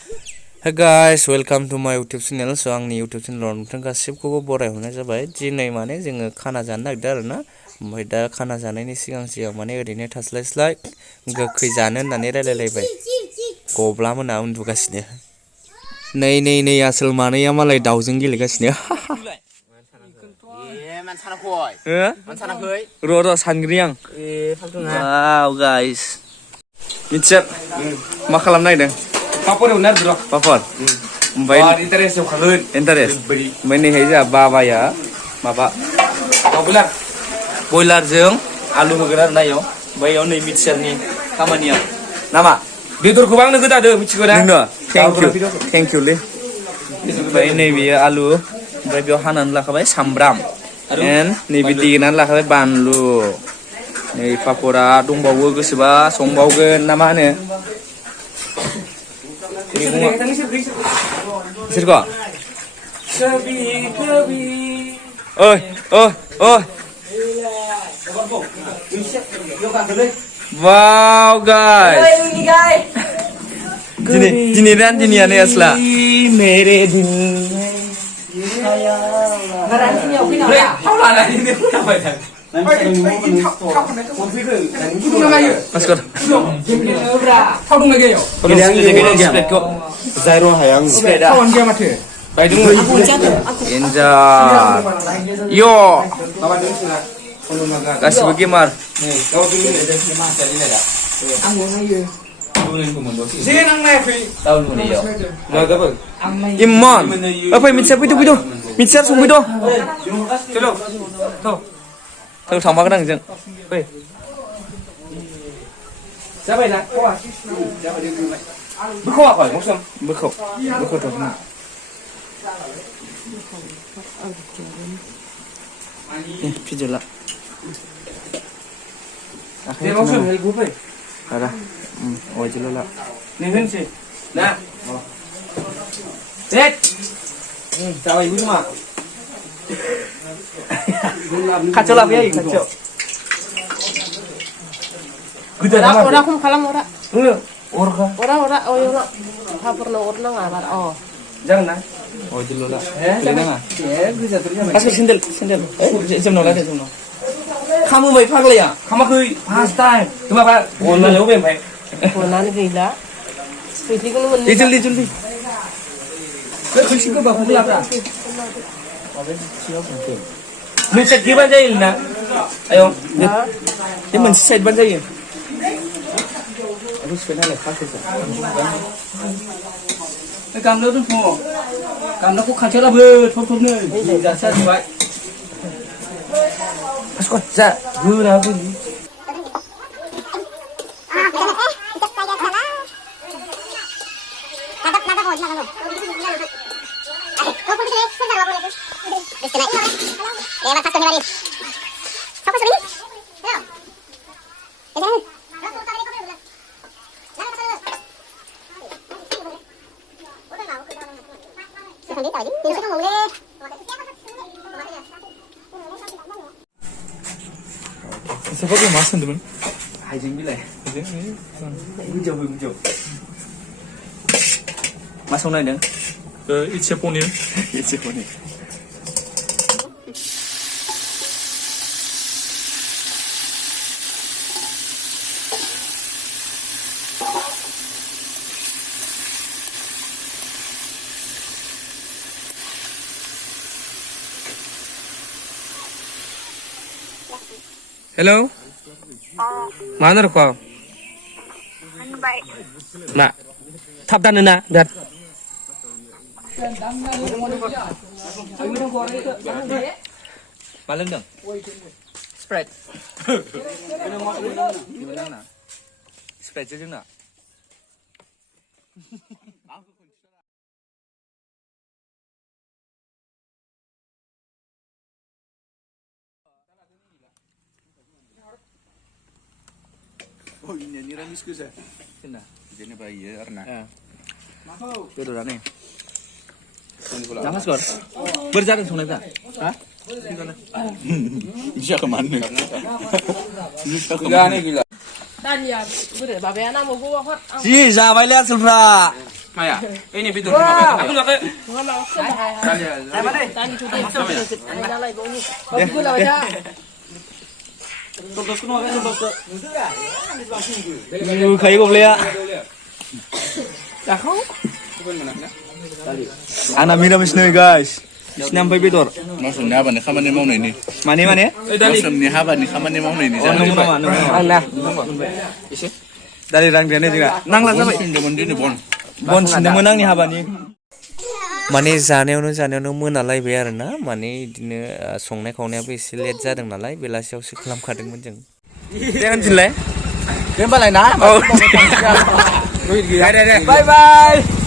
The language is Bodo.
Hey guys, welcome to my YouTube channel. So आंनि YouTube channel नोंथां गासिबखौबो बरायहरनाय जाबाय। दिनै माने जोङो खाना जानो नागिरदों आरोना। ओमफ्राय दा खाना जानायनि सिगां माने ओरैनो थास्लायस्लाय गोखै जानो होननानै रायलायलायबाय। गब्ला मोना उन्दुगासिनो। नै आसोल मानैया मालाय दाउजों गेलेगासिनो। र' सानग्रि आं। वाव गाइस। मिथिया मा खालामनो नागिरदों? पापर एवना दोन पापर ओमफ्राय इन्टारेस्ट एवखागोन इन्टारेस्ट ओमफ्राय नैहाय जोंहा बाबाया माबा बयलारजों आलु होगोन आरो ना इयाव ओमफ्राय इयाव नै मिक्सारनि खामानिया नामा बेदरखौबो आंनो गोदादो मिथिगौ ना नोंनो थेंक इउ लै ओमफ्राय नैबेयो आलु ओमफ्राय बेयाव हानानै लाखाबाय सामब्राम एन्ड नैबे देनानै लाखाबाय बानलु नै पापरा दंबावो गोसोबा संबावगोन ना मा होनो Sirko. Oi. Wow guys. Dini ane asla. Mere din. Maskot. Zairo hayang. Enjar. Yo. Kasih bagaimar. Imon. Apa mitsa pidu. Mitsa sung pidu. Celo. Tahu sama kan jeng. Wei. Siapa ini? Bekau apa? Maksud? Bekau tuh. Nih, video lah. Dia maksud hal gue. Ada. Oh jelas lah. Nih kan sih. Nah. Set. Tahu ibu cuma. Kacau lah ya, kacau. Ora kum kalam ora. Ora. Oh iya. Ha pernah ngabar. Oh. Jangan nah. Oh jelas lah. Jangan nah. Bisa terus. Kasih sendal. Jam nol. Kamu baik pakai ya? Kamu ke first time. Cuma apa? Online lu baik. Online gila. Seperti kalau menit. Juli. Kau sih kau bawa apa? Mencet di banjail na, ayo. Ini mencet banjail. Harus kena lepas itu. Kamu tu semua, kamu aku kacau lah top ni. Jasa dibuat. Askot, jasa, guna aku ni. Siapa yang masak teman? Hajing bilai. Hujau. Masak mana deng? Ice poni. Hello. Mana kau? Baik. Nak. Tap dan nak dan. Malang dong. Spread. Gimana? Spread aja nak. Oh ini ramis ke saya? Sini. Jadi bayi arna. Betul dah ni. Jangan skor. Berjalan sana dah. Hah? Bisa ke mana? Gila ni gila. Dan ya, boleh. Bapak anak mau gua hot. Si, siapa lihat sulfra? माया ओइनि बेदर माबा लाखै खायो गब्लाया आंना मिरामिस नै गाइस बिसिना ओमफ्राय बेदर मासुमनि हाबानि खामानि मावनायनि माने मासुमनि हाबानि खामानि मावनायनि आंना एसे दालि रानग्रायानो जोंहा नांला जाबाय बन सिनदोंमोन आंनि हाबानि माने जानायावनो मोनालायबाय आरोना माने बिदिनो संनाय खावनायाबो एसे लेट जादों नालाय बेलासियावसो खालामखादोंमोन जों दे होनफिनलाय होनबालाय ना बाय बाय